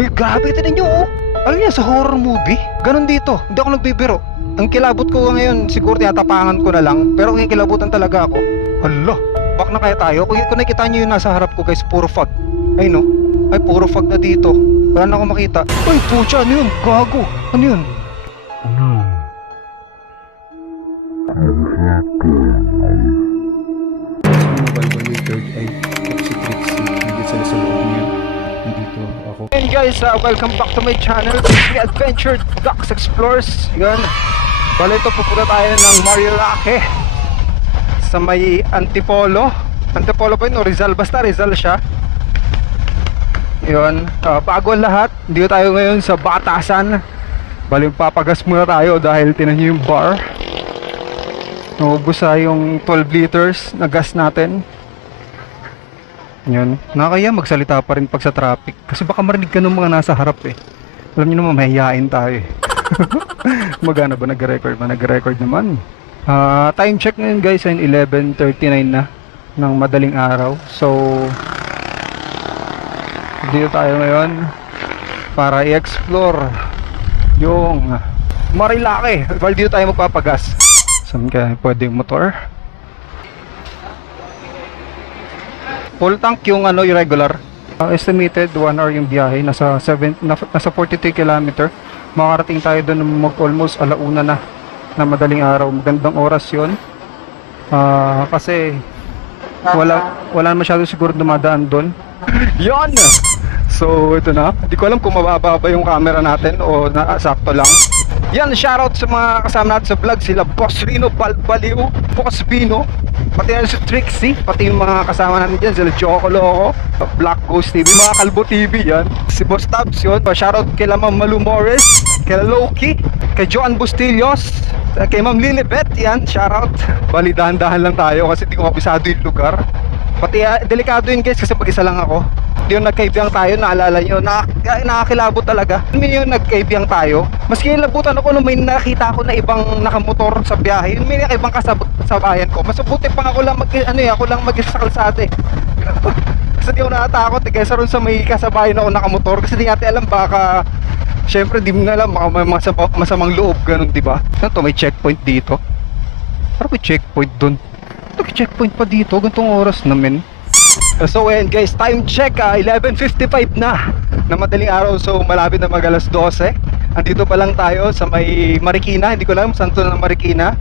Uy, grabe, tinan nyo oh. Alam niya, sa horror movie, ganun dito. Hindi ako nagbibiro. Ang kilabot ko ngayon, siguro tinatapangan ko na lang. Pero ang kilabutan talaga ako. Hala, back na kaya tayo? Kung nakikita nyo yung nasa harap ko guys, puro fog. Ay no, ay puro fog na dito. Wala na akong makita. Uy, pucha, ano yun? Gago. Ano yun? Balbal yung third eye. Si Trixie. Hindi sila sa loob niya. Nandito ako. Hey guys, welcome back to my channel. Trixie Adventure Ducks Explores. Yan. Bale ito, pupunta tayo ng Marilake. Sa may Antipolo. Antipolo pa yun o Rizal? Basta Rizal siya. Yun. Bago ang lahat, dito tayo ngayon sa Batasan. Bale, papagas muna tayo dahil tinan nyo yung bar. Naubos yung 12 liters na gas natin. Yun. Nakakaya magsalita pa rin pag sa traffic. Kasi baka marinig ka ng mga nasa harap eh. Alam nyo naman, mahihain tayo eh. Magana ba nag-record? Nag-record naman. Time check ngayon guys ay 11:39 na ng madaling araw. So dito tayo ngayon para i-explore yung Marilake. While dito tayo magpapagas. Saan ka pwede yung motor? Full tank yung irregular. Estimated 1 hour yung biyahe. Nasa 43 km. Makarating tayo doon almost alauna na madaling araw. Magandang oras yun. Kasi wala masyado siguro dumadaan doon. Yon! So ito na. Hindi ko alam kung mababa ba yung camera natin o sakto lang. Yan, shoutout sa mga kasama natin sa vlog. Sila Boss Rino Balbaliw, Boss Bino, pati na si Trixie, pati yung mga kasama natin dyan. Sila Choco Loco, Black Ghost TV, mga Kalbo TV yan. Si Boss Tabs yun. Shoutout kay Ma'am Malu Morris, kay Loki, kay Joan Bustillos, kay Ma'am Lilibet. Yan, shoutout. Bali, dahan-dahan lang tayo kasi di ko kabisado yung lugar. Pati delikado yun guys kasi mag-isa lang ako. Yung nagkaibiyang tayo, naalala nyo, nakakilabot talaga. Yun yung nagkaibiyang tayo. Maski labutan ako nung may nakita ako na ibang nakamotor sa biyahe. Yun may ibang kasabayan ko. Mas mabuti pang ako lang ako lang mag-isa sa kalsada eh. Kasi di ako natatakot eh. Kaysa ron sa may kasabayan ako nakamotor. Kasi di natin alam baka, syempre di mo na alam, baka may masamang loob, ganun diba? Ano to, may checkpoint dito? Parang may checkpoint dun. May checkpoint pa dito, gantong oras namin. So ayan guys, time check 11:55 na madaling araw. So malapit na mag alas 12. Andito pa lang tayo sa may Marikina. Hindi ko alam saan to ng Marikina.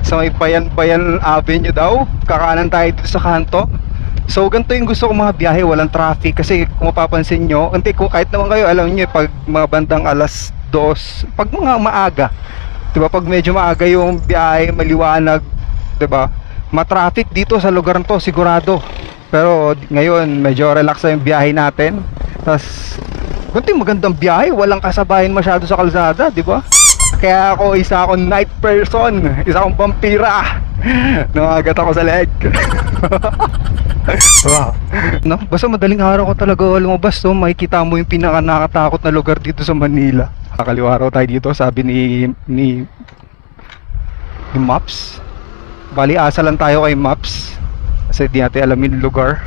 Sa may Bayan Avenue daw. Kakanan tayo dito sa kanto. So ganito yung gusto kong mga biyahe, walang traffic. Kasi kung mapapansin nyo, kung kahit naman kayo, alam nyo pag mga bandang alas 2, pag mga maaga, diba, pag medyo maaga yung biyahe, maliwanag, diba, matraffic dito sa lugar to sigurado. Pero ngayon medyo relax na yung biyahe natin. Tapos ganito yung magandang biyahe, walang kasabayan masyado sa kalsada, di ba? Kaya isa akong night person, isa akong vampira. Nangagat ako sa leg. Wow. No, basta madaling araw ko talaga lumabas, so makikita mo yung pinaka nakakatakot na lugar dito sa Manila. Kakaliwa raw tayo dito, sabi ni Maps. Bali asa lang tayo kay Maps kasi di natin alamin yung lugar.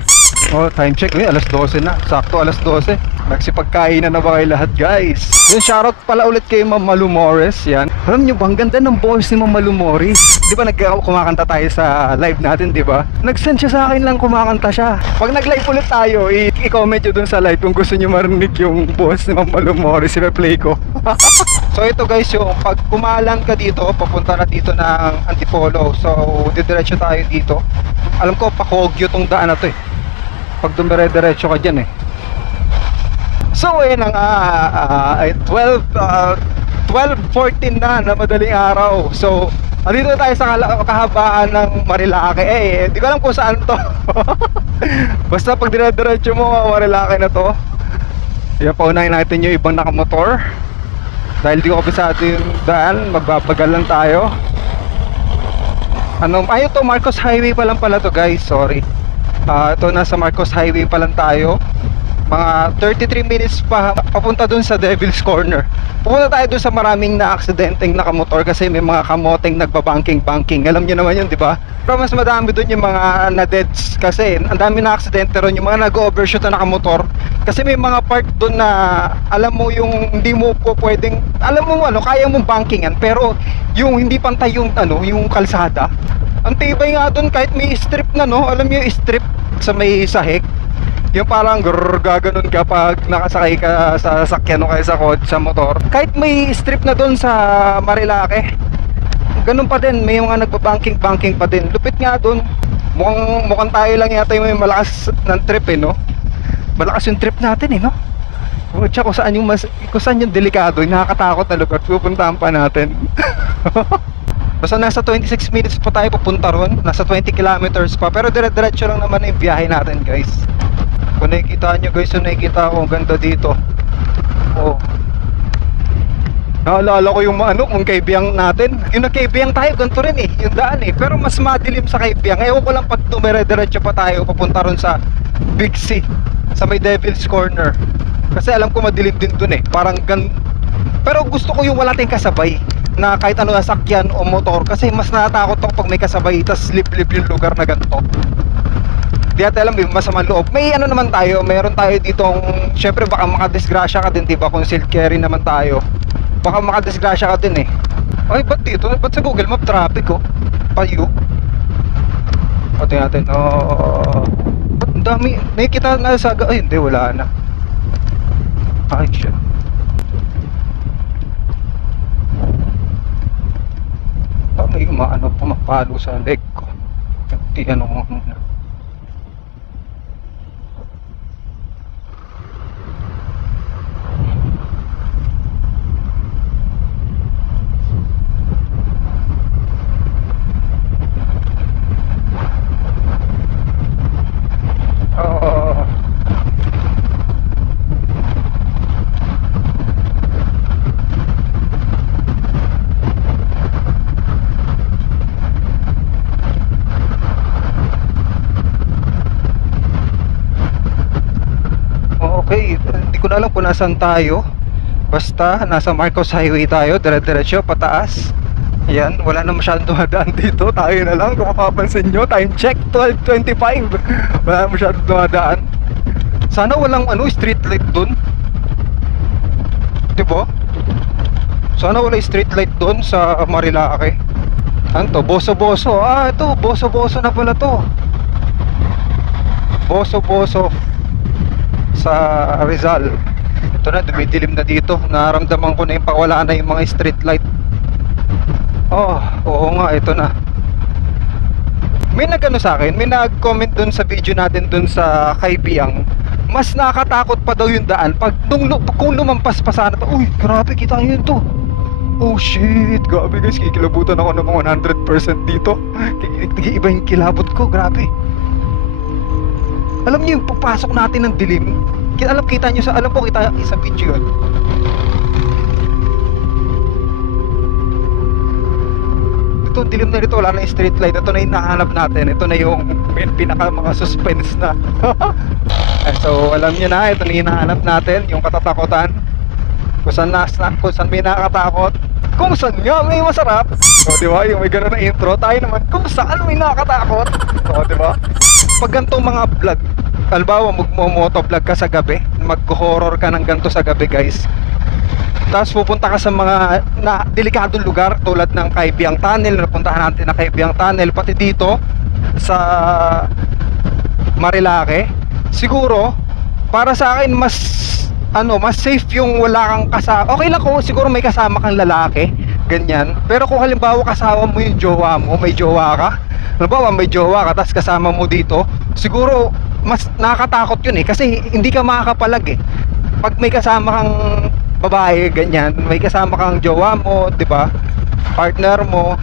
Oh, time check, alas 12 na. Sakto alas 12. Nagsipagkainan na ba kayo lahat guys? Yung shoutout pala ulit kay Ma'am Malu Morris. Yan. Alam nyo ba, ang ganda ng boses ni Ma'am Malu Morris. Di ba kumakanta tayo sa live natin, di ba? Nag-send siya sa akin lang, kumakanta siya. Pag nag-live ulit tayo, i-comment nyo dun sa live kung gusto nyo marinig yung boses ni Ma'am Malu Morris. I-replay ko. So ito guys, yung pag kumalan ka dito, papunta na dito ng Antipolo. So didiretso tayo dito. Alam ko, Pakogyo tong daan na to eh. Pag dumire-diretso ka dyan eh. So ayun na nga, 12:14 na madaling araw. So andito tayo sa kahabaan ng Marilake. Hindi ko alam kung saan to. Basta pag dinadiretso mo, Marilake na to. Yan, paunahin natin yung ibang nakamotor. Dahil di ko kabisado yung daan, magbabagal lang tayo. Ayun to, Marcos Highway pa lang pala to guys, sorry. Ito nasa Marcos Highway pa lang tayo. Mga 33 minutes pa papunta dun sa Devil's Corner. Pupunta tayo dun sa maraming na-aksidenteng nakamotor kasi may mga kamoteng nagbabanking-banking. Alam nyo naman yun, di ba? Pero mas madami dun yung mga na-deads kasi ang dami na-aksidente ron, yung mga nag-overshoot na nakamotor. Kasi may mga part dun na alam mo yung hindi mo po pwedeng, alam mo ano, kaya mong bankingan pero yung hindi pantay yung ano, yung kalsada. Ang tibay nga dun kahit may strip na, no? Alam niyo yung strip sa may sahig, yung parang gaganon ka pag nakasakay ka sa sasakyan o kaya sa motor. Kahit may strip na doon sa Marilake, ganun pa din, may mga nagbabanking-banking pa din. Lupit nga doon. Mukhang tayo lang yata yung may malakas ng trip eh, no? Malakas yung trip natin eh, no? Tsaka kung saan yung delikado, yung nakakatakot na lugar, pupuntahan pa natin. Basta nasa 26 minutes pa tayo papunta ron, nasa 20 kilometers pa, pero dire-diretso lang naman yung biyahe natin, guys. Kung nakikita nyo guys, yung nakikita ko, ang ganda dito. Oh, naalala ko yung ano, kung Kaibiyang natin. Yung nagkaibiyang tayo, ganito rin eh, yung daan eh. Pero mas madilim sa Kaibiyang. Ewan ko lang pag dumire-diretso pa tayo papunta ron sa Big C, sa may Devil's Corner. Kasi alam ko madilim din dun eh, parang pero gusto ko yung wala tayong kasabay na kahit ano sasakyan o motor, kasi mas natatakot ako pag may kasabay tas slip-slip yung lugar na ganito. Di natin alam yung masamang loob. May ano naman tayo, meron tayo ditong, syempre baka makadisgrasya ka din, diba? Kung concealed carry naman tayo, baka makadisgrasya ka din eh. Ay, ba't dito? Ba't sa Google Map traffic oh? Payo. Pati natin, ba't ang dami? Nakikita na sa, ay hindi, wala na. Ay, shit. May umaano, pumapalo sa leg ko. Ano mo muna. Okay, hindi ko na alam kung nasaan tayo. Basta nasa Marcos Highway tayo, dire-diretso pataas. Ayan, wala na masyadong dumadaan dito. Tayo na lang, kung mapapansin nyo, time check 12:25. Wala na masyadong dumadaan. Sana walang ano, street light dun, diba? Sana wala street light dun sa Marilake. Ano to? Boso-boso. Ah, ito, boso-boso na pala to. Boso-boso sa Rizal. Ito na, dumidilim na dito. Nararamdaman ko na yung pakawala na yung mga street light. Oh, oo nga, ito na. May nag-ano sa akin, may nag-comment dun sa video natin dun sa Kaibiyang. Mas nakakatakot pa daw yung daan pag kung lumampas pa sana to. Uy, grabe, kita nyo yun to. Oh shit, grabe guys, kikilabutan ako ng mga 100% dito. Iba yung kilabot ko, grabe. Alam niyo yung papasok natin ng dilim. Kita niyo sa, alam ko kita sa video yun. Ito, dilim na dito, wala na yung street light. Ito na yung nahanap natin. Ito na yung pinaka mga suspense na. So, alam niyo na, ito na yung nahanap natin, yung katatakutan. Kung saan may nakakatakot, kung saan nga may masarap. O, diba? Yung may gano'n na intro, tayo naman, kung saan may nakakatakot. O, diba? Pag ganitong mga vlog, halimbawa magmo-motovlog ka sa gabi, mag-horror ka ng ganito sa gabi guys, tapos pupunta ka sa mga delikadong lugar tulad ng Kaibiyang Tunnel, napuntahan natin na Kaibiyang Tunnel, pati dito sa Marilake, siguro para sa akin mas safe yung wala kang kasama. Okay lang ko siguro may kasama kang lalaki, ganyan, pero kung halimbawa kasama mo yung jowa mo, may jowa ka, halimbawa may jowa ka tapos kasama mo dito, siguro mas nakakatakot yun eh, kasi hindi ka makakapalag eh. Pag may kasama kang babae, ganyan, may kasama kang jowa mo, diba, partner mo,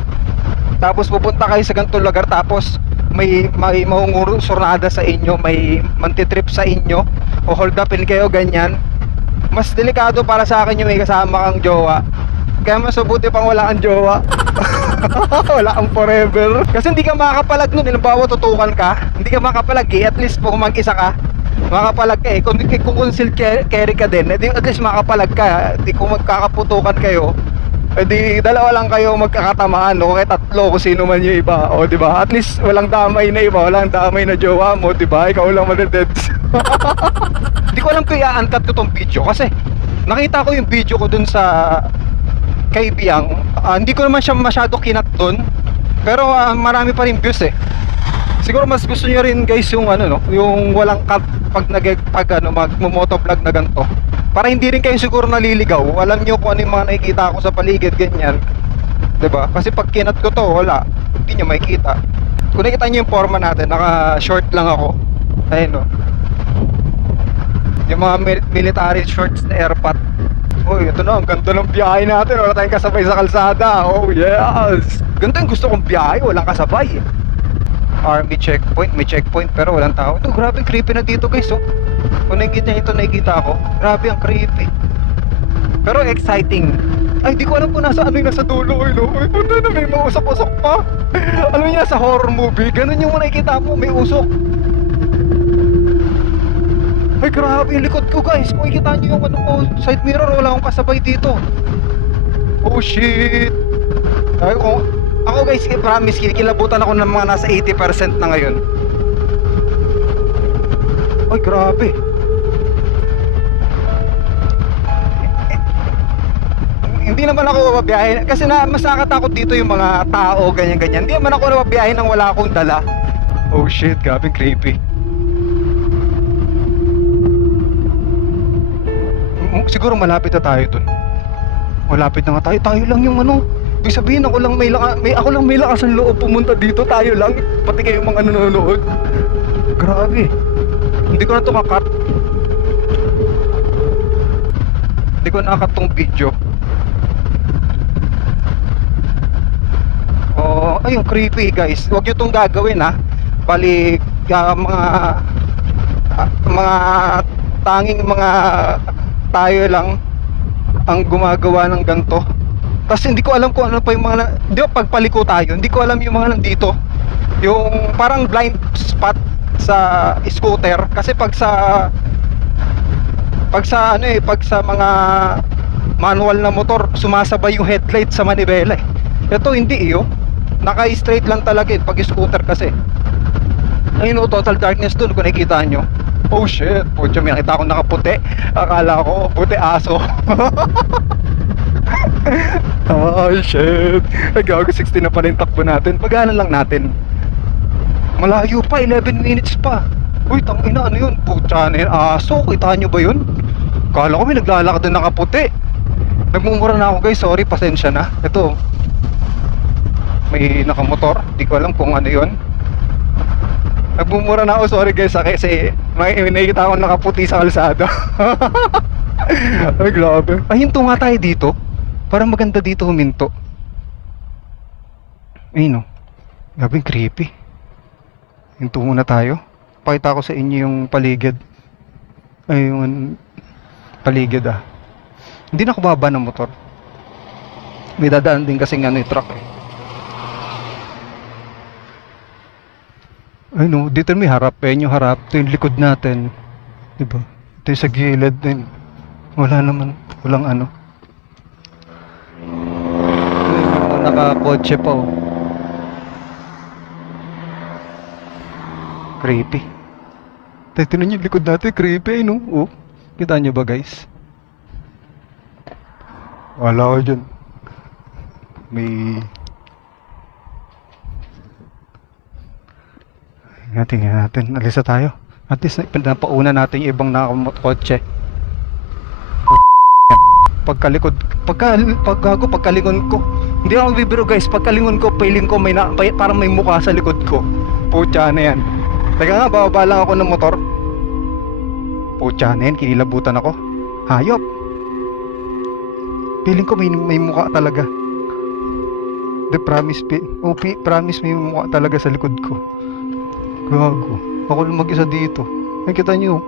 tapos pupunta kayo sa ganitong lugar, tapos may mangungursunada sa inyo, may mantitrip sa inyo, o hold upin kayo, ganyan, mas delikado para sa akin yung may kasama kang jowa. Kaya mas mabuti pang wala kang jowa. Wala kang forever. Kasi hindi ka makakapalag nun. Halimbawa tutukan ka, hindi ka makapalag eh. At least kung mag-isa ka, makapalag ka eh. Kung concealed carry ka din, edi at least makapalag ka. Di kung magkakaputukan kayo, edi dalawa lang kayo magkakatamaan, no? Kaya tatlo kung sino man yung iba, o di ba? At least walang damay na iba, walang damay na jowa mo, di ba? Ikaw lang madededs. Hindi ko alam kung i-uncut ko tong video kasi nakita ko yung video ko dun sa kay Biang. Hindi ko naman siya masyado kinat dun, pero marami pa rin views eh. Siguro mas gusto niyo rin guys yung ano no, yung walang cut pag magmo-motovlog na ganito. Para hindi rin kayo siguro naliligaw. Alam niyo kung ano yung mga nakikita ko sa paligid ganyan. 'Di ba? Kasi pag kinat ko to, wala. Hindi niyo makikita. Kung nakita niyo yung forma natin, naka-short lang ako. Ayun no. Yung mga military shorts na airpot. Uy, ito na, ang ganda ng biyahe natin. Wala tayong kasabay sa kalsada. Oh yes. Ganda yung gusto kong biyahe, walang kasabay. Army checkpoint, may checkpoint pero walang tao. Ito, grabe ang creepy na dito guys, oh. Kung nakikita nyo ito, nakikita ako. Grabe ang creepy. Pero exciting. Ay, di ko alam kung nasa ano yung nasa dulo, no? Ay, puta na, may mausok-usok pa. Alam niya, sa horror movie, ganun yung nakikita mo, may usok. Ay, grabe yung likod ko guys. Kung ikita nyo yung ano ko, side mirror, wala akong kasabay dito. Oh shit. Ay, ako guys, promise, kilabutan ako ng mga nasa 80% na ngayon. Ay, grabe. Hindi naman ako mabiyahe kasi mas nakatakot dito yung mga tao, ganyan-ganyan. Hindi naman ako mabiyahe nang wala akong dala. Oh shit, grabe creepy. Siguro malapit na tayo dun. Malapit na nga tayo. Tayo lang yung ano. Ibig sabihin ako lang may lakas ang loob pumunta dito. Tayo lang. Pati kayong mga nanonood. Grabe. Hindi ko na ito kakat. Hindi ko nakakat tong video. Oh, ayun creepy guys. Huwag nyo itong gagawin ha. Bali mga tanging mga tayo lang ang gumagawa ng ganto. Kasi hindi ko alam kung ano pa yung mga di ba pagpaliko tayo, hindi ko alam yung mga nandito. Yung parang blind spot sa scooter kasi pag sa mga manual na motor, sumasabay yung headlight sa manibela eh. Ito hindi naka-straight lang talaga pag scooter kasi. Ayun total darkness dun kung nakikita nyo. Oh shit, pucha, may nakita akong nakaputi. Akala ko, puti aso. Oh shit. Ay gago, 60 na pa rin takbo natin. Pagaanan lang natin. Malayo pa, 11 minutes pa. Uy, tangina, ano yun? Pucha na yun, aso, kita nyo ba yun? Kala ko may naglalakad na nakaputi. Nagmumura na ako guys, sorry, pasensya na. Ito, may nakamotor. Di ko alam kung ano yun. Nagmumura na ako, sorry guys kasi may nakikita akong nakaputi sa kalsada. Ay grabe. Ay, hinto nga tayo dito. Parang maganda dito huminto. Ay no, grabe creepy. Hinto muna tayo. Pakita ko sa inyo yung paligid. Ay, yung paligid Hindi na ako bababa ng motor. May dadaan din kasing truck eh. Ay no, dito may harap. Ayun yung harap. Ito yung likod natin. Diba? Ito yung sa gilid din. Wala naman. Walang ano. Naka-kotse pa Creepy. Tinan nyo yung likod natin. Creepy no? Oh. Kita nyo ba guys? Wala ko dyan. May... Tingnan natin, alisa tayo. At least napauna natin yung ibang nakakotse. Pagkalingon ko. Hindi ako bibiro guys, pagkalingon ko, feeling ko parang may mukha sa likod ko. Pucha na yan. Teka nga, bababa lang ako ng motor. Pucha na yan, kinilabutan ako. Hayop. Feeling ko may mukha talaga. Promise may mukha talaga sa likod ko. Gago. Ako lang mag-isa dito. Ay, kita nyo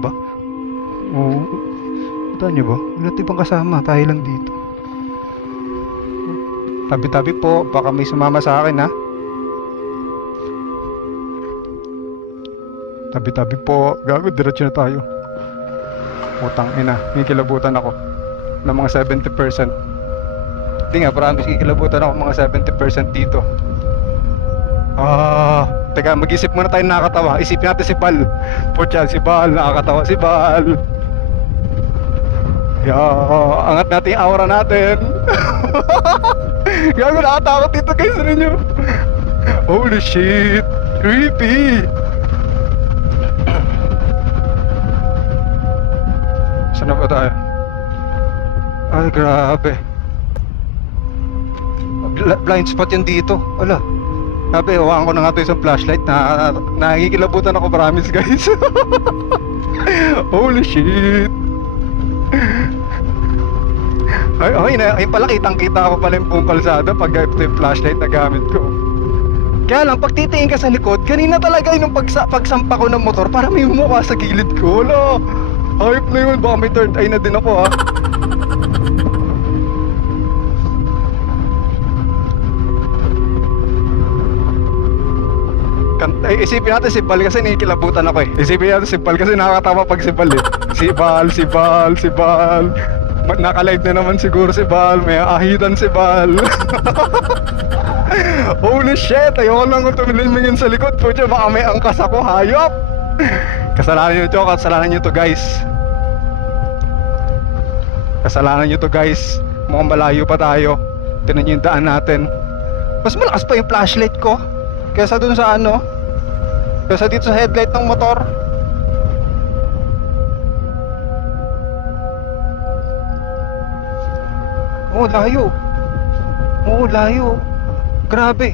ba? Oo. Kita nyo ba? Wala tibang kasama. Tayo lang dito. Tabi-tabi po. Baka may sumama sa akin Tabi-tabi po. Gago, diretso na tayo. Utang ina. May kilabutan ako ng mga 70%. Hindi nga, promise, kikilabutan ako mga 70% dito. Teka, mag-isip muna tayo nakakatawa. Isipin natin si Bal. Putya, si Bal, nakakatawa si Bal. Angat natin yung aura natin. Gago, nakatakot dito guys, ano nyo? Holy shit, creepy. Saan na ba tayo? Ay, grabe. Blind spot yan dito. Wala. Sabi, hawakan ko na nga ito isang flashlight. Nakikilabutan ako, promise guys. Holy shit. Ay pala, kitang-kita ko pala yung buong kalsada pag ito yung flashlight na gamit ko. Kaya lang, pag titingin ka sa likod, kanina talaga yung pagsampa ko ng motor, para may mukha sa gilid ko. Wala, hype na yun, baka may third eye na din ako ha. Isipin natin si Bal kasi nikilabutan ako eh. Isipin natin si Bal kasi nakakatawa pag si Bal eh. Si Bal. Naka-live na naman siguro si Bal. May ahitan si Bal. Holy shit, ayoko lang kung tumilingin sa likod. Pucha, baka may angkas ako, hayop. Kasalanan nyo to guys. Kasalanan nyo to guys. Mukhang malayo pa tayo. Tinan nyo yung daan natin. Mas malakas pa yung flashlight ko kaysa dun sa kaysa dito sa headlight ng motor. Layo. Grabe.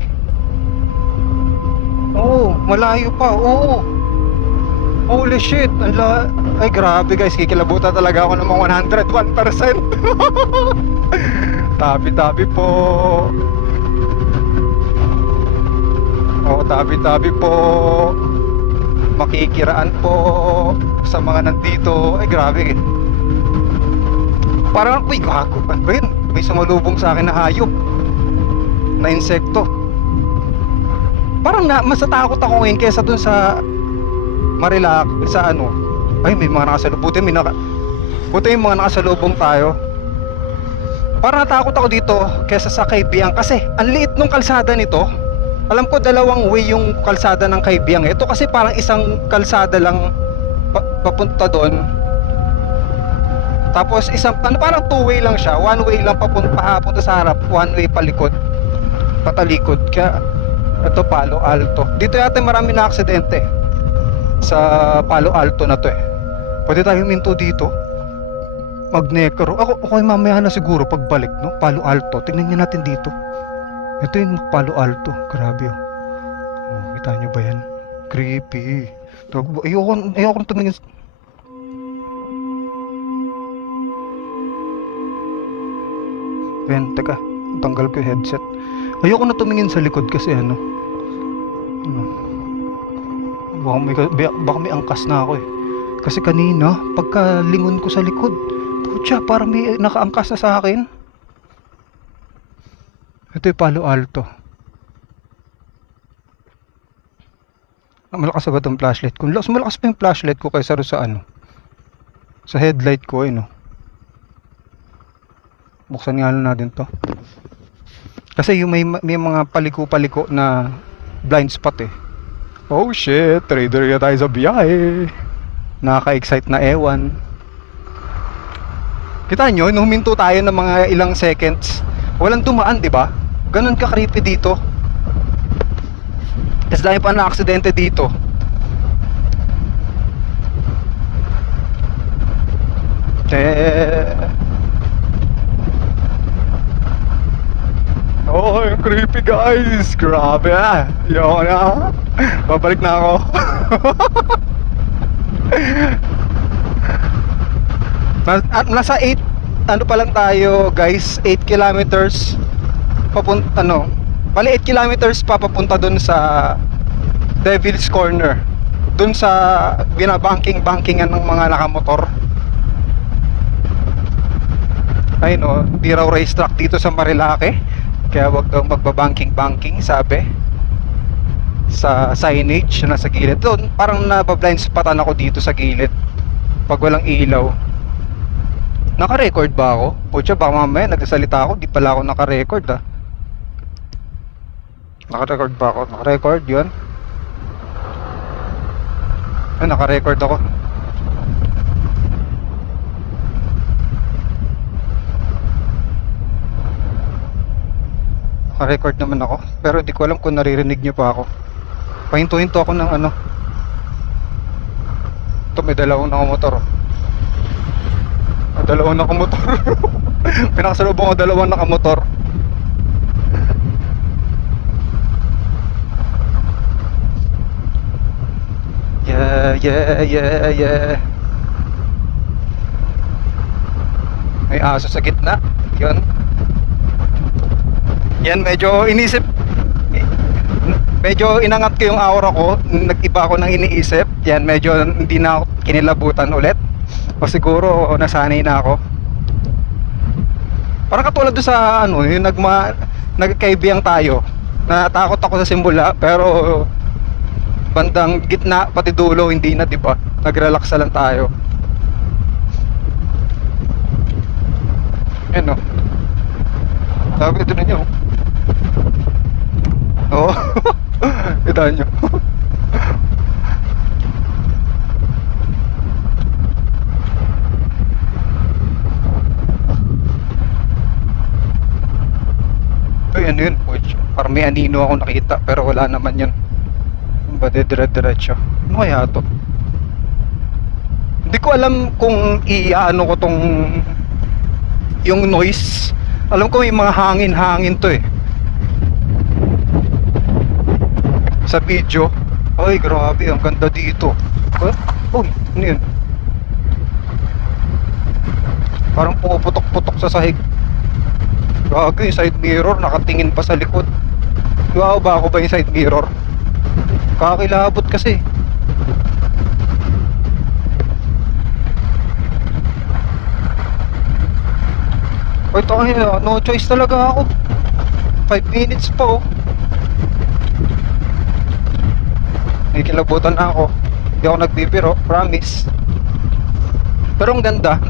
Malayo pa. Holy shit. Ay, grabe guys, kikilabutan talaga ako ng mga 101%. Tabi-tabi po. Tabi-tabi po. Makikiraan po sa mga nandito. Ay, grabe. Parang, uy, gago. Ano ba yun? May sumalubong sa akin na hayop. Na insekto. Parang mas natakot ako ngayon kesa dun sa Marilac, sa ay, may mga nakasalubutin. Buti yung mga nakasalubong tayo. Parang natakot ako dito kesa sa Kaibiyang. Kasi, ang liit nung kalsada nito. Alam ko dalawang way yung kalsada ng Kaibiyang. Ito kasi parang isang kalsada lang papunta doon. Tapos parang two way lang siya. One way lang papunta sa harap, one way palikod. Patalikod. Kaya ito Palo Alto. Dito yata marami na aksidente. Sa Palo Alto na to eh. Pwede tayo minto dito. Magnecro. Ako mamaya na siguro pagbalik, no? Palo Alto. Tingnan niyo natin dito. Ito yung Palo Alto. Grabe oh. Kita nyo ba yan? Creepy. Ayoko na tumingin. Ayan, teka. Tanggal ko yung headset. Ayoko na tumingin sa likod kasi baka may angkas na ako eh. Kasi kanina, pagkalingon ko sa likod, putya, parang may nakaangkas na sa akin. Ito yung Palo Alto. Malakas agad ang flashlight ko. Malakas pa yung flashlight ko kaysa sa sa headlight ko no. Buksan nga lang natin to. Kasi yung may mga paliko-paliko na blind spot eh. Oh shit, trader ya tayo sa biyahe. Nakaka-excite na ewan. Kita nyo, nung huminto tayo ng mga ilang seconds, walang dumaan, di ba? Ganun ka-creepy dito. Kasi dahil pa na-aksidente dito. Oh, yung creepy guys. Grabe Yoko na. Babalik na ako. Nasa 8 pa lang tayo guys. 8 kilometers papunta bali 8 kilometers papunta dun sa Devil's Corner. Dun sa binabanking-bankingan ng mga nakamotor. Ay di raw racetrack dito sa Marilake. Kaya wag daw magbabanking-banking, sabi. sa signage na nasa gilid. Doon, parang nabablind spottan ako dito sa gilid pag walang ilaw. Naka-record ba ako? Pucha, baka mamaya nagsasalita ako, di pala ako naka-record ah. Naka-record ba ako? Naka-record, yun. Ay, naka-record ako. Naka-record naman ako. Pero hindi ko alam kung naririnig nyo pa ako. Pahinto-hinto ako ng ano. Ito, may dalawang nakamotor. Dalawang nakamotor. Pinakasalubong ko dalawang nakamotor. Yeah. May aso sa gitna. Yun. Yan, medyo inisip. Medyo inangat ko yung aura ko. Nag-iba ako ng iniisip. Yan, medyo hindi na ako kinilabutan ulit. O siguro nasanay na ako. Parang katulad doon sa ano, yung nagkaibiyang tayo. Natakot ako sa simula, pero bandang gitna pati dulo hindi na, 'di ba? Nagrelax lang tayo. Ano? Sabi ito ninyo. Oo. Ito nyo. Ay, ano yun? Parang may anino ako nakita, pero wala naman yun. Ba, dire-diretso. Ano kaya to? Hindi ko alam kung i-ano ko tong yung noise. Alam ko may mga hangin-hangin to eh sa video. Ay, grabe, ang ganda dito. Uy, ano yun? Parang puputok-putok sa sahig. Gago, yung side mirror nakatingin pa sa likod. Wow, ba ako ba yung side mirror? Kakilabot kasi. Ay, tayo, no choice talaga ako. 5 minutes pa oh. May kilabutan na ako. Hindi ako nagbibiro, promise. Pero ang ganda,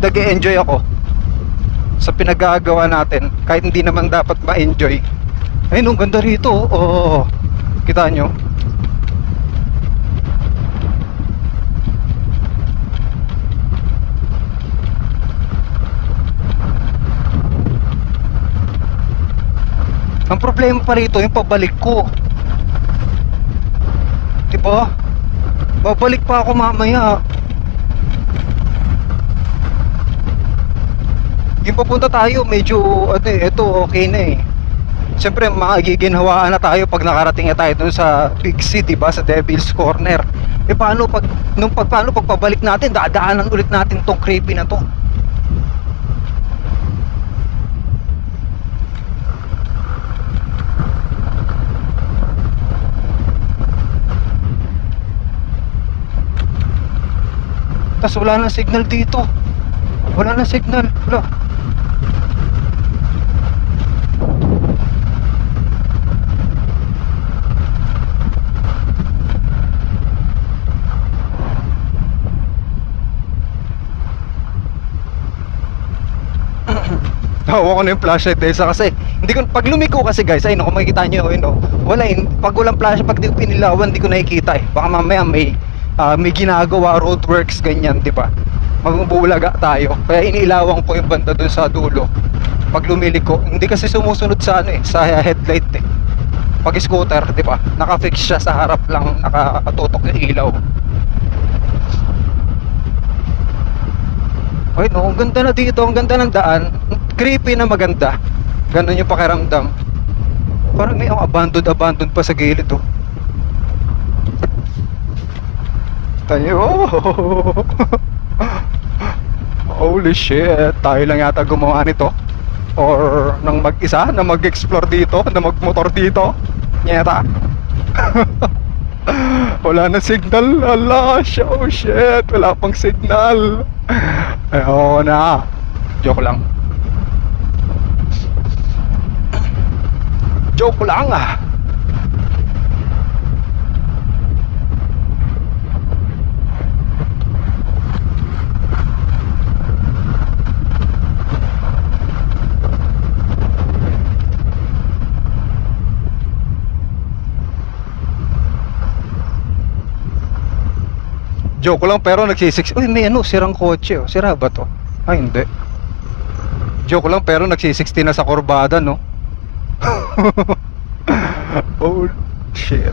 nag-e-enjoy ako sa pinagagawa natin, kahit hindi naman dapat ma-enjoy. Ayun, ang ganda rito. Oh, kita nyo? Ang problema pa rito, yung pabalik ko. Diba? Babalik pa ako mamaya. Yung papunta tayo, medyo, eto, okay na eh. Siyempre, magiginhawaan na tayo pag nakarating na tayo dun sa Big C, diba? Sa Devil's Corner. Eh, paano paano pag pabalik natin, dadaanan ulit natin tong creepy na to. Tas wala nang signal dito. Wala nang signal. Wala. Hawa ko na yung flashlight dahil sa kasi hindi ko, pag lumiko kasi guys, ayun kung makikita nyo yun, wala yun, pag walang flash, pag di ko pinilawan, hindi ko nakikita eh. Baka mamaya may ginagawa, roadworks, ganyan, di ba? Magbubulaga tayo. Kaya iniilawan ko yung banda dun sa dulo. Pag lumiliko, hindi kasi sumusunod sa ano eh, sa headlight eh. Pag scooter, di ba? Naka-fix siya sa harap lang, nakatutok yung ilaw. Ay no, ang ganda na dito, ang ganda ng daan. Creepy na maganda. Ganun yung pakiramdam. Parang may abandoned pa sa gilid oh. Tayo. Holy shit, tayo lang yata gumawa nito. Or nang mag-isa, na mag-explore dito, na mag-motor dito. Nyeta. Wala na signal. Ala, oh shit, wala pang signal. Ayoko na. Joke lang. Joke lang ah. Joke lang, pero nagsisix. Uy, may ano, sirang kotse, oh. Sira ba to? Ay, hindi. Joke lang, pero nagsi-60 na sa kurbada, no? Oh, shit.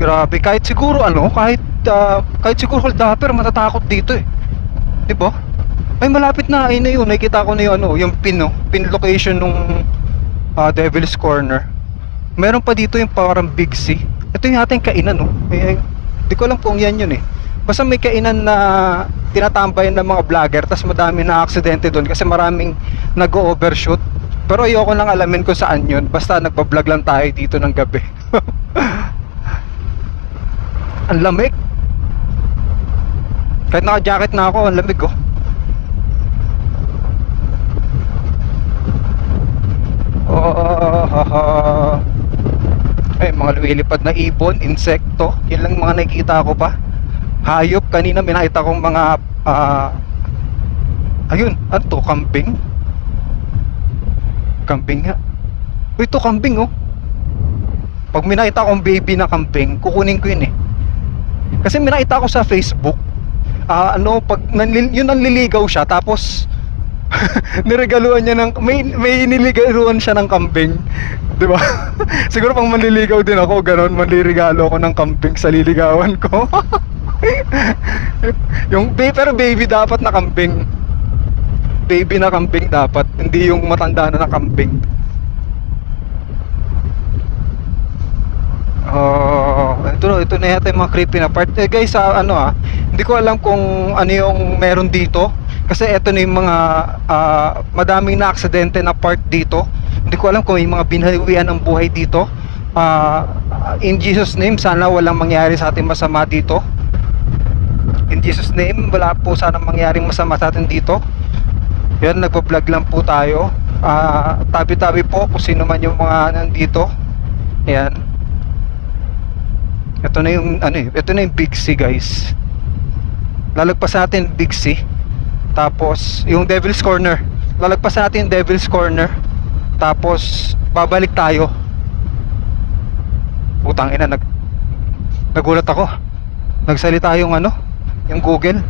Grabe, kahit siguro ano, kahit siguro holdapper matatakot dito eh. 'Di ba? Ay malapit na, ayun na yun, nakita ko na yung ano, yung pin no, pin location nung Devil's Corner. Meron pa dito yung parang Big C. Ito yung ating kainan no. Di ko alam kung yan yun eh. Basta may kainan na tinatambay ng mga vlogger, tas madami na aksidente doon kasi maraming nag-overshoot. Pero ayoko nang alamin kung saan yun. Basta nagpa-vlog lang tayo dito ng gabi. Ang lamig. Kahit naka-jacket na ako, ang lamig oh. Ay, mga lumilipad na ibon, insekto. Yun lang mga nakikita ko pa. Hayop, kanina may nakita kong mga ayun, ano to, kambing. Kambing nga. Uy, ito kambing oh. Pag may nakita akong baby na kambing, kukunin ko yun eh. Kasi may nakita ko sa Facebook, pag yun nanliligaw siya, tapos niregaluhan niya ng may niligaluhan siya ng kambing, 'di ba? Siguro pang manliligaw din ako, ganoon, manliregalo ako ng kambing sa liligawan ko. Pero baby dapat na kambing. Baby na kambing dapat, hindi yung matanda na kambing. Ito na yata yung mga creepy na part. Guys, hindi ko alam kung ano yung meron dito. Kasi ito na yung mga madaming na aksidente na part dito. Hindi ko alam kung may mga binawian ng buhay dito. In Jesus name, sana walang mangyari sa atin masama dito. In Jesus name, wala po sana mangyaring masama sa atin dito. Yan, nagpa-vlog lang po tayo. Tabi-tabi po kung sino man yung mga nandito. Yan. Ito na yung ito na yung Big C, guys. Lalagpas natin Big C. Tapos yung Devil's Corner. Lalagpas natin yung Devil's Corner. Tapos babalik tayo. Putang ina, nagulat ako. Nagsalita yung yung Google.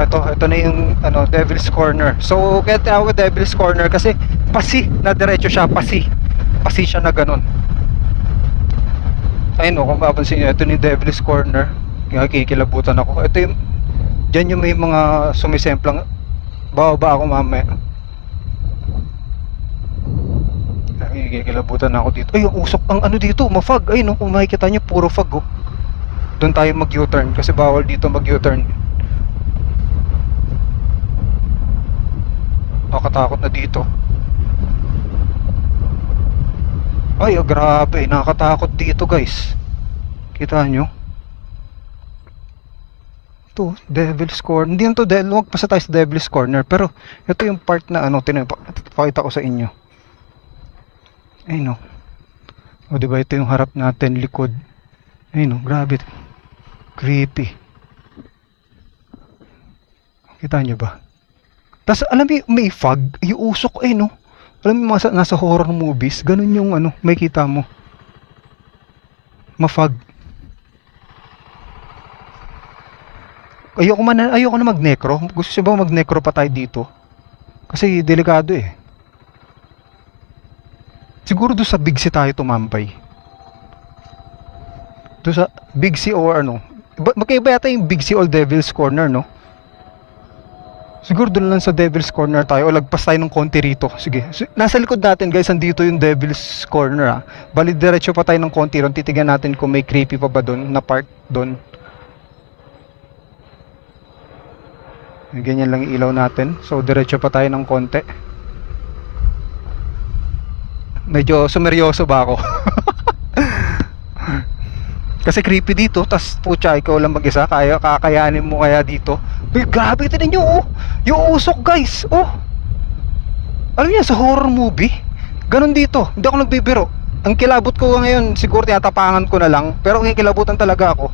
Ito na yung Devil's Corner. So kaya tinawag Devil's Corner kasi pasi na diretso siya, pasi siya na ganun. Ayun kung mapapansin nyo, ito ni Devil's Corner. Kikilabutan ako. Ito yung diyan yung may mga sumisemplang. Bababa ako mamaya. Kikilabutan ako dito. Ay, yung usok ang dito, mafag. Ay no, kung makikita nyo, puro fog oh. Doon tayo mag U-turn kasi bawal dito mag U-turn. Nakakatakot na dito. Ay, grabe, nakakatakot dito, guys. Kita nyo? Ito, Devil's Corner. Hindi to, huwag pa sa tayo sa Devil's Corner. Pero, ito yung part na pakita ko sa inyo. Ayun o. Diba ito yung harap natin, likod. Ayun o, grabe. Creepy. Kita nyo ba? Tapos, alam mo, may fog. Yung usok, no? Alam mo, nasa horror movies, ganun yung may kita mo. Mafog. Ayoko na mag-necro. Gusto siya ba mag-necro pa tayo dito? Kasi delikado eh. Siguro doon sa Big C tayo tumambay. Doon sa Big C or magkaiba yata yung Big C or Devil's Corner, no? Siguro doon lang sa Devil's Corner tayo o lagpas tayo ng konti rito. Sige. Nasa likod natin, guys, andito yung Devil's Corner Bali diretso pa tayo ng konti ron. Titignan natin kung may creepy pa ba doon na part doon. Ganyan lang ilaw natin. So diretso pa tayo ng konti. Medyo sumeryoso ba ako? Kasi creepy dito. Tas putya, ikaw lang mag-isa. Kakayanin mo kaya dito. Uy, grabe, tinan nyo oh. Yung usok, guys. Oh. Alam niyo, sa horror movie ganon dito. Hindi ako nagbibiro. Ang kilabot ko ngayon, siguro tinatapangan ko na lang. Pero ang kilabutan talaga ako.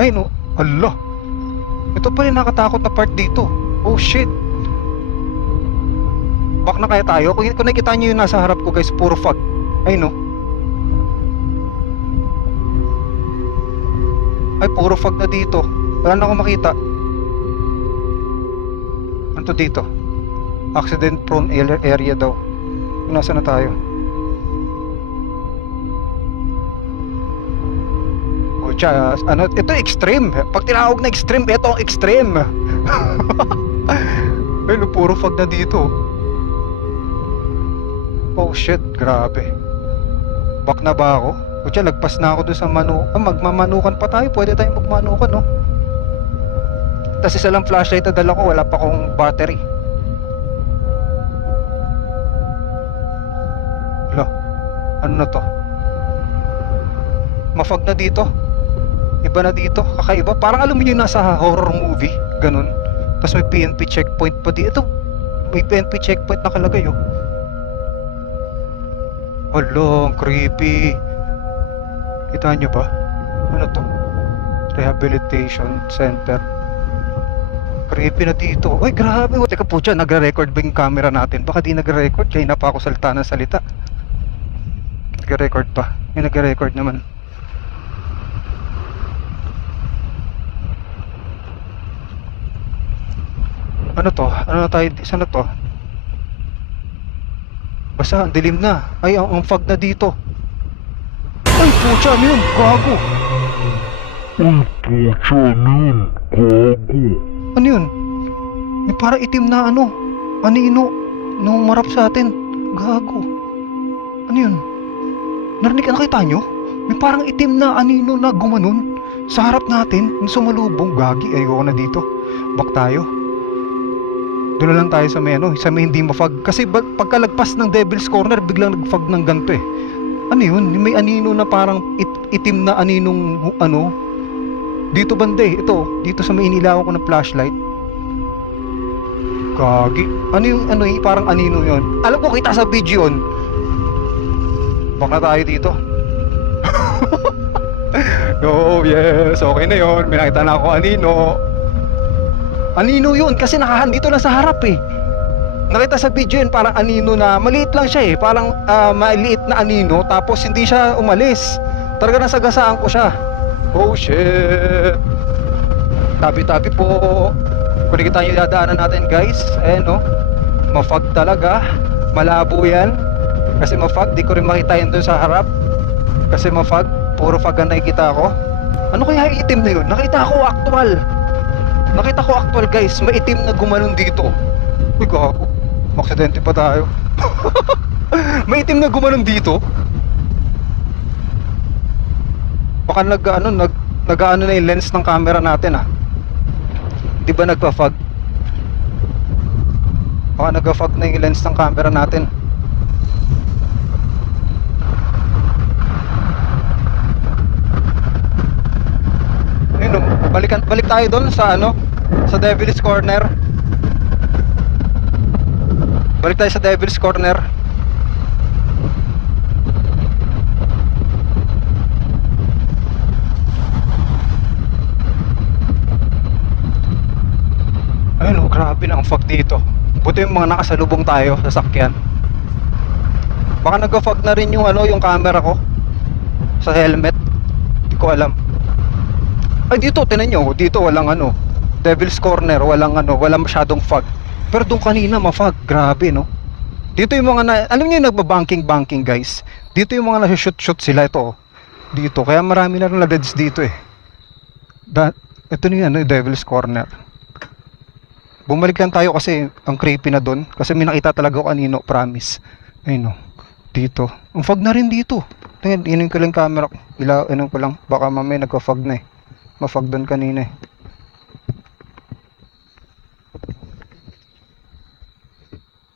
Ay no, hala. Ito pa rin nakatakot na part dito. Oh shit. Back na kaya tayo? Kung nakikita nyo yung nasa harap ko guys, puro fog. Ay no. Ay puro fog na dito. Wala na akong makita. Ano to dito? Accident prone area daw. Nasa na tayo? O tiya, ano, ito extreme. Pag tinawag na extreme, ito ang extreme. Ay no, puro fog na dito. Oh shit, grabe. Back na ba ako? O tiya, lagpas na ako doon sa magmamanukan pa tayo. Pwede tayong magmanukan, no? Tapos isa lang flashlight na dala ko, wala pa akong battery. Hala, ano na to? Mafog na dito. Iba na dito, kakaiba. Parang alam mo yung nasa horror movie, ganun. Tapos may PNP checkpoint pa dito. May PNP checkpoint nakalagay, oh. Hala, ang creepy. Kita nyo ba? Ano to? Rehabilitation Center. Creepy na dito. Uy, grabe. Teka po dyan, nagre-record ba yung camera natin? Baka di nagre-record. Kaya na pa ako salita ng salita. Nagre-record pa. Yung nagre-record naman. Ano to? Ano na tayo? Saan na to? Basta, ang dilim na. Ay, ang fog na dito. Ay, pucha, ano yun? Gago. Uy, pucha, ano yun? Gago. Ano yun? May parang itim na ano. Anino. Nung marap sa atin. Gago. Ano yun? Narinig, nakita nyo? May parang itim na anino na gumanon sa harap natin. Yung sumalubong. Gagi, ayoko na dito. Back tayo. Doon lang tayo sa may ano, sa may hindi mafog. Kasi pagkalagpas ng Devil's Corner, biglang nagfog ng ganito eh. Ano yun? May anino na parang itim na aninong ano. Dito banda eh. Ito, dito sa may inilawan ko ng flashlight. Gagi. Ano yung ano eh, parang anino yun. Alam ko kita sa video yun. Baka tayo dito. Oh yes, okay na yun. May nakita na ako anino. Anino yun kasi nakahandito na sa harap eh. Nakita sa video yun parang anino na maliit lang siya eh. Parang maliit na anino tapos hindi siya umalis. Talaga nasagasaan ko siya. Oh shit. Tabi-tabi po. Kung nakita nyo dadaanan natin guys. Ayan no. Mafog talaga. Malabo yan. Kasi mafog. Di ko rin makita yun dun sa harap. Kasi mafog. Puro fog ang nakikita ko. Ano kaya yung itim na yun? Nakita ko actual. Nakita ko actual guys. Maitim na gumanon dito. Uy gago. Maksidente pa tayo. Maitim na gumanon dito. Baka nag-ano na yung lens ng camera natin ah. Di ba nagpa-fog? Baka nag-fog na yung lens ng camera natin. Ayun, balik tayo doon sa ano, sa Devil's Corner. Balik tayo sa Devil's Corner. Ayun oh, grabe na ang fog dito. Buti yung mga nakasalubong tayo sa sakyan. Baka nag-fog na rin yung ano, yung camera ko sa helmet. Hindi ko alam. Ay dito, tinan nyo, dito walang ano, Devil's Corner, walang ano, walang masyadong fog. Pero doon kanina ma-fog, grabe no. Dito yung mga alam niyo yung nagba-banking guys. Dito yung mga nasa-shoot sila ito. Oh. Dito, kaya marami na rin na-deads dito eh. Ito na yung ano, Devil's Corner. Bumalik lang tayo kasi ang creepy na doon. Kasi may nakita talaga ko kanino, promise. Ayun no, dito. Ang fog na rin dito. Tingnan, inuin ko lang camera ko. Inuin ko lang, baka mamaya nagka-fog na eh. Ma-fog doon kanina eh.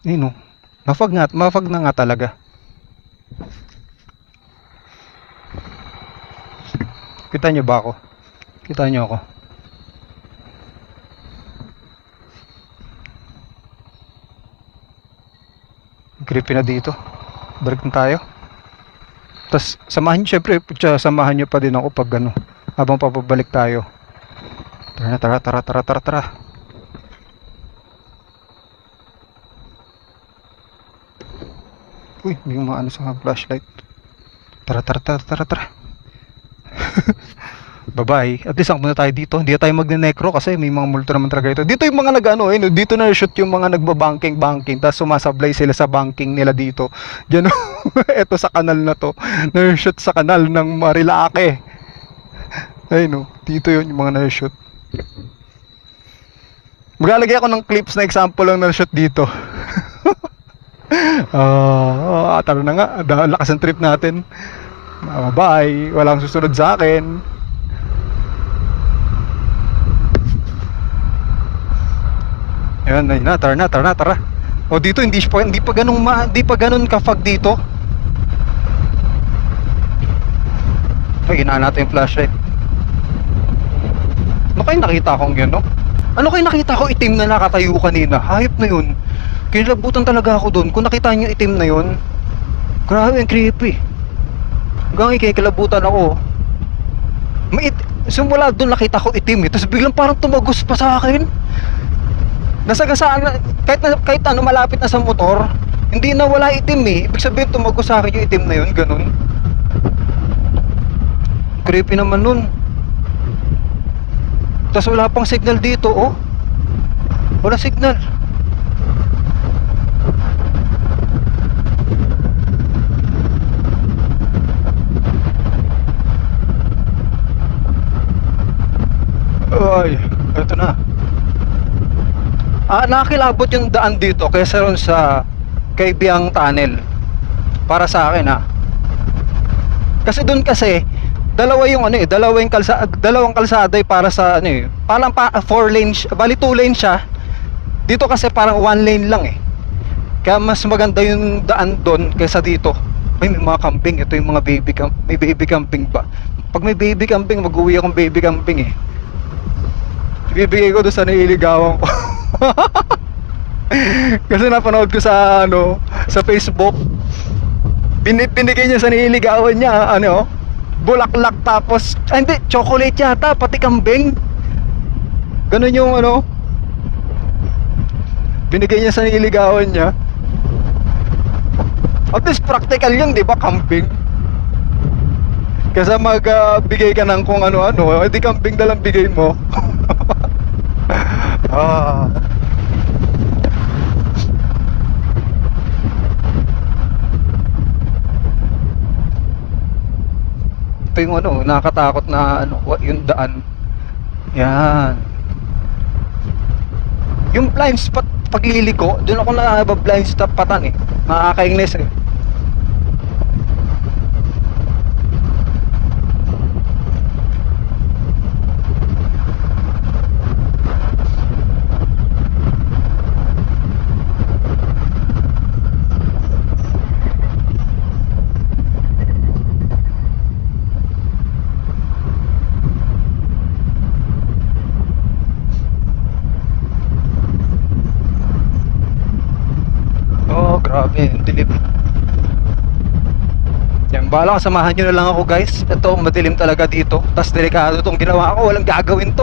Ayun no. Mafog na nga talaga. Kita nyo ba ako? Kita nyo ako? Creepy na dito. Balik na tayo. Tapos samahan nyo, syempre samahan nyo pa din ako pag ano, habang papabalik tayo. Tara, tara, tara, tara, tara, tara. Uy, may maano sa flashlight. Tara, tara, tara, tara, tara. Bye-bye. At least ang muna tayo dito. Hindi tayo magne-necro kasi may mga multo naman talaga ito. Dito yung mga nag-ano, dito na shoot yung mga nagba-banking, tapos sumasablay sila sa banking nila dito. Diyan, ito sa kanal na to. Na-shoot sa kanal ng Marilake. Ayun, no. Dito yun yung mga na-shoot. Maglalagay ako ng clips na example lang na-shoot dito. Tara na nga. Lakas ang trip natin. Bye. Walang susunod sa akin. Ayan, ayun na, tara na, tara na, tara. O dito hindi pa ganun kafag dito. Ay, ginaan natin yung flashlight. Ano kayo nakita kong yun, no? Ano kayo nakita ko itim na nakatayo kanina? Hayop na yun. Kinilabutan talaga ako doon. Kung nakita niyo itim na yun, grabe, ang creepy. Hanggang ikikilabutan ako. Simula doon nakita ko itim eh. Tapos biglang parang tumagos pa sa akin. Nasagasaan na, kahit ano malapit na sa motor, hindi na wala itim eh. Ibig sabihin tumagos sa akin yung itim na yun, ganun. Creepy naman nun. Tapos wala pang signal dito, oh. Wala signal. Ay, ito na. Nakakilabot yung daan dito kaysa ron sa Kaibiyang Tunnel. Para sa akin kasi doon kasi dalawang kalsada para sa parang 4 lanes, bali 2 lanes siya. Dito kasi parang 1 lane lang eh. Kaya mas maganda yung daan doon kaysa dito. May mga camping, ito yung mga may baby camping pa. Pag may baby camping, mag-uwi akong baby camping eh. Ibibigay ko doon sa nililigawan ko. Kasi napanood ko sa sa Facebook. Binigay niya sa nililigawan niya bulaklak, tapos hindi, chocolate yata, pati kambing. Ganun yung binigay niya sa nililigawan niya. At least practical yun, di ba, kambing? Kasi magbigay ka ng kung ano-ano, hindi kambing na lang bigay mo. Ito yung nakakatakot na yung daan. Yan. Yung blind spot pagliliko, doon ako blind spot patan eh. Nakakainis eh. Grabe, dilim. Yan, bahala ka, samahan nyo na lang ako guys. Ito, madilim talaga dito. Tapos delikado itong ginawa ko. Walang gagawin to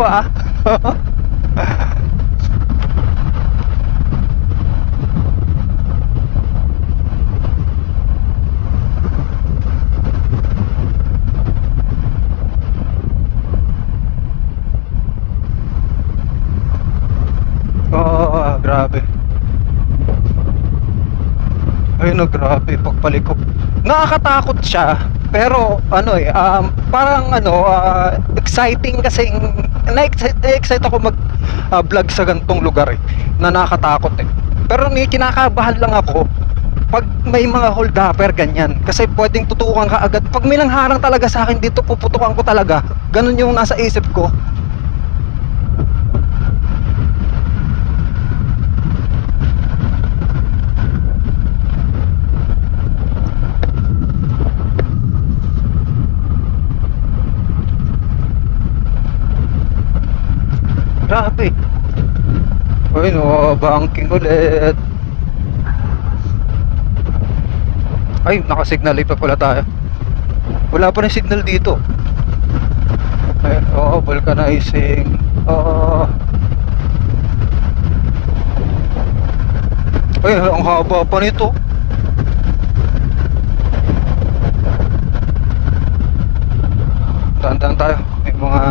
grabe. Ayun, grabe, pagpalikop. Nakakatakot siya, pero parang exciting kasi na-excite ako mag-vlog sa gantong lugar na nakakatakot Pero kinakabahan lang ako pag may mga hold-upper ganyan, kasi pwedeng tutukan ka agad. Pag may nangharang talaga sa akin dito, puputukan ko talaga. Ganun yung nasa isip ko. Grabe. Ayun, banking ulit. Ay, naka-signal pa pala tayo. Wala pa rin signal dito. Ayun, vulcanizing. Oo. Ay, ang haba pa nito. Daan-daan tayo. May mga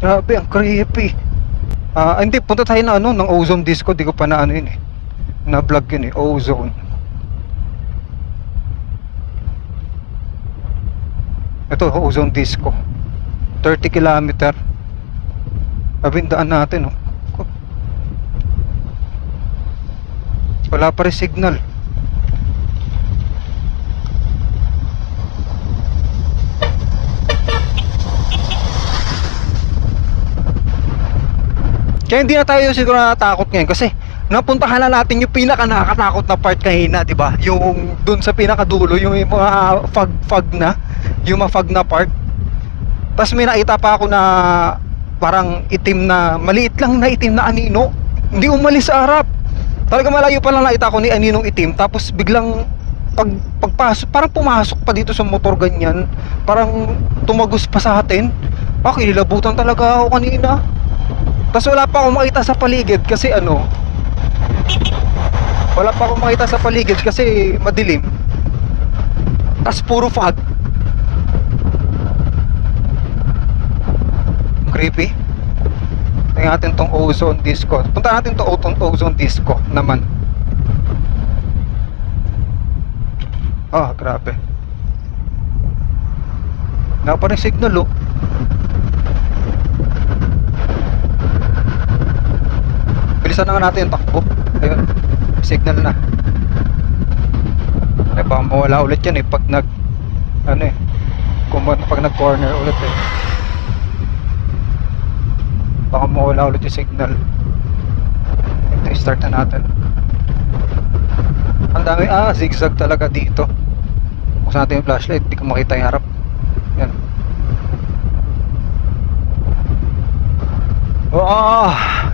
grabe, ang creepy. Hindi, punta tayo na ano, ng ozone disco. Di ko pa na ano yun eh. Na vlog yun eh, ozone. Ito, ozone disco. 30 kilometer. Abindaan natin oh. Wala pa rin signal. Kaya hindi na tayo siguro natatakot ngayon kasi napuntahan na natin yung pinaka nakakatakot na part kanina, di ba? Yung dun sa pinakadulo, yung mga fog na, yung mga fog na part. Tapos may nakita pa ako na parang itim na, maliit lang na itim na anino. Hindi umalis sa harap. Talaga malayo pa lang nakita ko ni aninong itim. Tapos biglang pagpasok, parang pumasok pa dito sa motor ganyan. Parang tumagos pa sa atin. Kinilabutan talaga ako kanina. Tapos wala pa akong makita sa paligid kasi ano, wala pa akong makita sa paligid kasi madilim. Tapos puro fog. Creepy. Tingnan natin tong ozone disco. Punta natin tong ozone disco naman. Grabe. Wala pa rin signal oh. Bilisan na nga natin yung takbo. Ayun, signal na. Ay, baka mawala ulit yan eh pag pag nag corner ulit eh. Baka mawala ulit yung signal. Ito, start na natin. Ang dami, zigzag talaga dito. Buksan natin yung flashlight, hindi ko makita yung harap. Yan.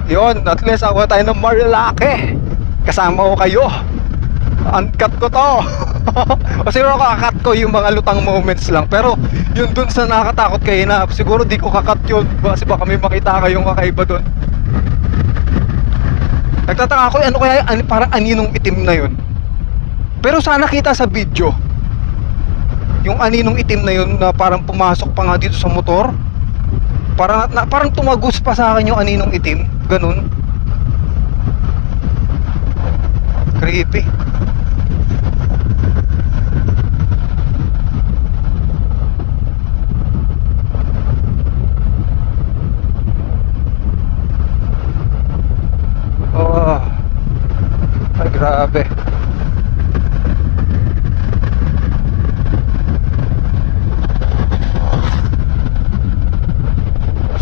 Yun, at least ako tayo ng Marilake. Kasama ko kayo. Uncut ko to. O siguro kakakat ko yung mga lutang moments lang. Pero yun dun sa nakakatakot kayo na siguro di ko kakat yun kasi baka may makita kayong kakaiba dun. Nagtataka ako ano kaya parang aninong itim na yun. Pero sana kita sa video yung aninong itim na yun na parang pumasok pa nga dito sa motor. Parang tumagos pa sa akin yung aninong itim. Ganun. Creepy. Ay grabe.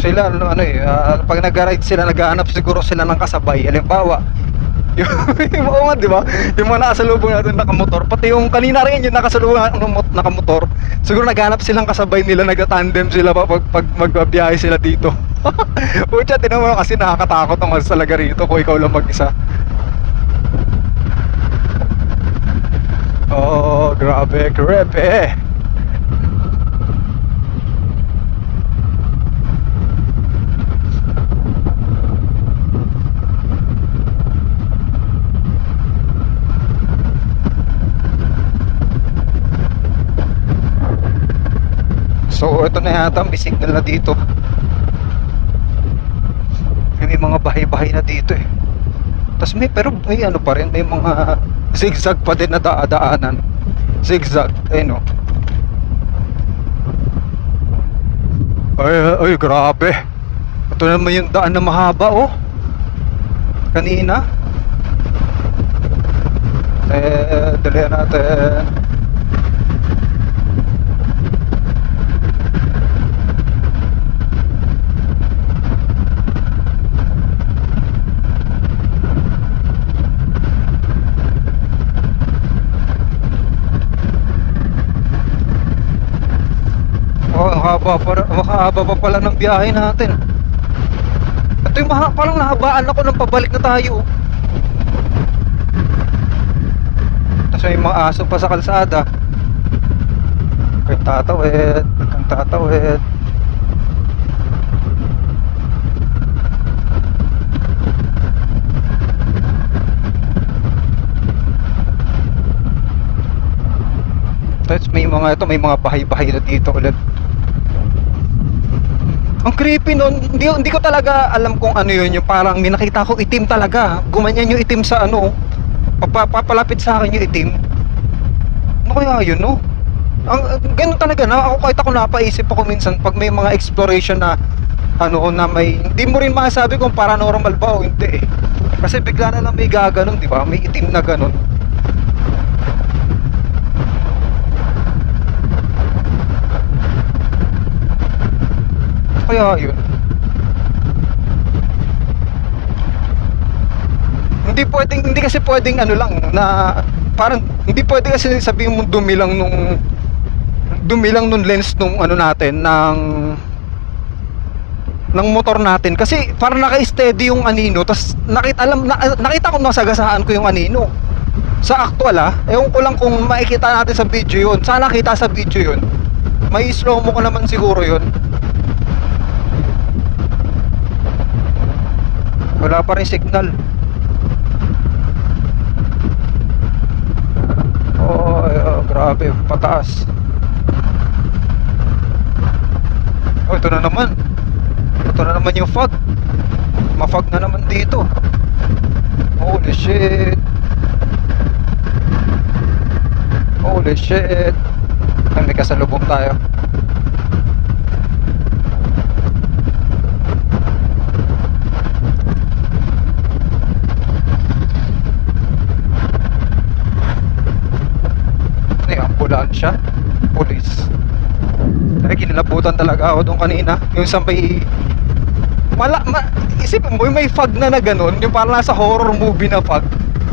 Sila pag nag-ride sila, naghahanap siguro sila ng kasabay. Halimbawa, yung di ba? Yung mga nakasalubong natin nakamotor, pati yung kanina rin yung nakasalubong nakamotor, siguro naghahanap silang kasabay nila, nagta-tandem sila pag magbabiyahe sila dito. Pucha, tinan mo kasi nakakatakot naman talaga rito kung ikaw lang mag-isa. Grabe. So ito na yata, may signal na dito. May mga bahay-bahay na dito eh. Tapos pero may ano pa rin, may mga zigzag pa din na daanan. Zigzag, ayun o. Ay, grabe. Ito naman yung daan na mahaba oh. Kanina. Dali natin. Mahaba pa pala ng biyahe natin. Ito yung parang nahabaan ako ng pabalik na tayo. Tapos may mga aso pa sa kalsada. Kang tatawid. Tapos may mga bahay-bahay na dito ulit. Ang creepy nun, hindi ko talaga alam kung ano yun, yung parang may nakita ko itim talaga. Gumanyan yung itim sa ano, papalapit sa akin yung itim. Ano kaya yun, no? Ganun talaga na, kahit ako napaisip ako minsan pag may mga exploration na ano na may, hindi mo rin masabi kung paranormal ba o hindi eh. Kasi bigla na lang may gaganon, di ba? May itim na ganon. Kaya yun. Hindi kasi pwedeng ano lang na parang hindi pwede kasi sabihin mo dumi lang nung lens nung ano natin ng motor natin kasi parang naka-steady yung anino, tas nakita ko nasagasaan ko yung anino. Sa actual ewan ko lang kung makikita natin sa video yun. Sana kita sa video yun. May slow mo ko naman siguro yun. Wala pa rin signal. Grabe, pataas. Oh, ito na naman. Ito na naman yung fog. Ma-fog na naman dito. Holy shit. Holy shit. Ay, may kasalubong tayo. Ambulansya, police. Ay, kinilabutan talaga ako doon kanina. Yung sa may isipin mo, may fog na ganun. Yung parang nasa horror movie na fog.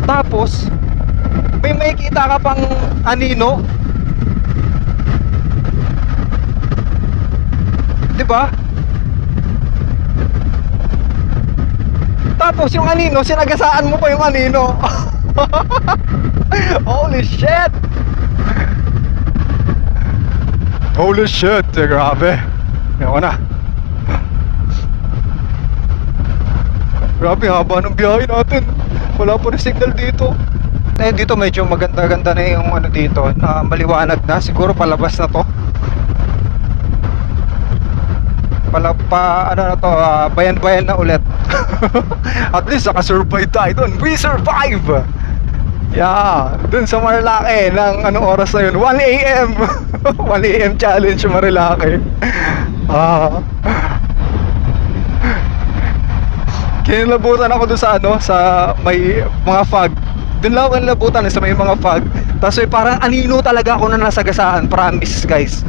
Tapos may makikita ka pang anino, diba? Tapos yung anino, sinagasaan mo pa yung anino. Holy shit. Holy shit, grabe. Ewan na. Grabe, haba ng biyahe natin. Wala pa rin signal dito. Dito medyo maganda-ganda na yung ano dito, maliwanag na. Siguro palabas na to. Bayan-bayan na ulit. At least nakasurvive tayo doon. We survive! Yeah, dun sa Marilake ng anong oras na yun? 1 AM 1 AM challenge Marilake. Kinilabutan ako dun sa sa may mga fog. Dun lang ako kinilabutan sa may mga fog. Tapos parang anino talaga ako na nasagasaan. Promise guys,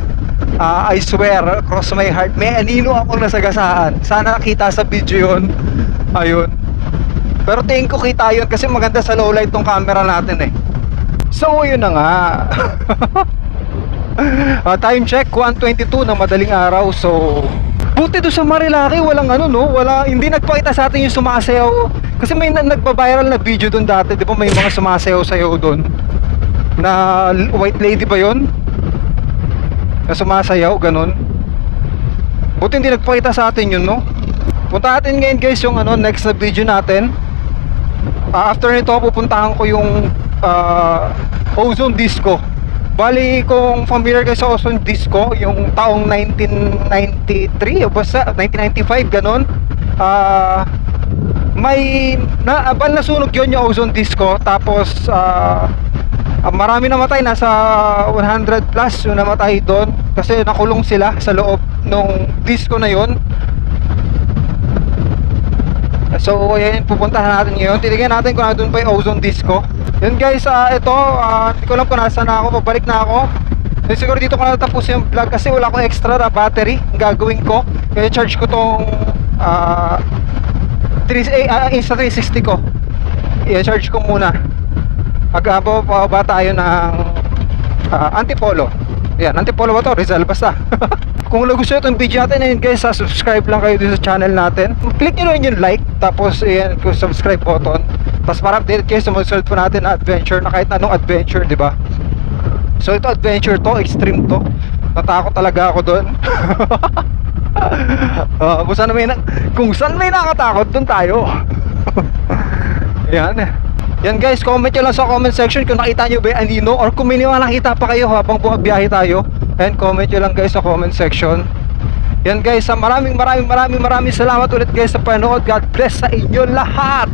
I swear, cross my heart, may anino ako nasagasaan. Sana nakita sa video yun. Ayun. Pero tingin ko kita yun kasi maganda sa low light tong camera natin eh. So yun na nga. Time check 1:22 ng madaling araw. So buti doon sa Marilake walang hindi nagpakita sa atin yung sumasayaw. Kasi may nagba-viral na video doon dati, di ba? May mga sumasayaw-sayaw doon na white lady ba yun? Na sumasayaw, ganun. Buti hindi nagpakita sa atin yun, no? Punta natin ngayon guys yung next na video natin. After nito pupuntahan ko yung Ozone Disco. Bali kung familiar kayo sa Ozone Disco, yung taong 1993 o basta 1995 ganon, may nasunog yun yung Ozone Disco. Tapos marami namatay, nasa 100 plus yung namatay doon kasi nakulong sila sa loob nung disco na yun. So ayan, pupuntahan natin ngayon. Titignan natin kung nandun pa yung Ozone Disco. Yun guys, ito hindi ko alam kung nasa na ako, pabalik na ako. Siguro dito ko natapos yung vlog kasi wala akong extra na battery ang gagawin ko. Kaya charge ko tong Insta360 ko. I-charge ko muna. Magpapaba tayo ng Antipolo. Yan, Antipolo ba to? Rizal basta. Kung nagustuhan itong video natin, ayun guys, subscribe lang kayo dito sa channel natin. Click nyo lang yung like, tapos ayan, yung subscribe button. Tapos para update kayo sa mga susunod po natin na adventure, na kahit anong adventure, di ba? So ito adventure to, extreme to. Natakot talaga ako doon. Kung saan may nakatakot, doon tayo. Yan. Yan guys, comment nyo lang sa comment section kung nakita nyo ba yung anino, or kung may nakita pa kayo habang bumabiyahe tayo. And comment nyo lang guys sa comment section. Yan guys, maraming salamat ulit guys sa panood. God bless sa inyo lahat.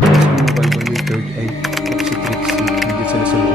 Mobile Third Eye, Toxic Trixie, dito sa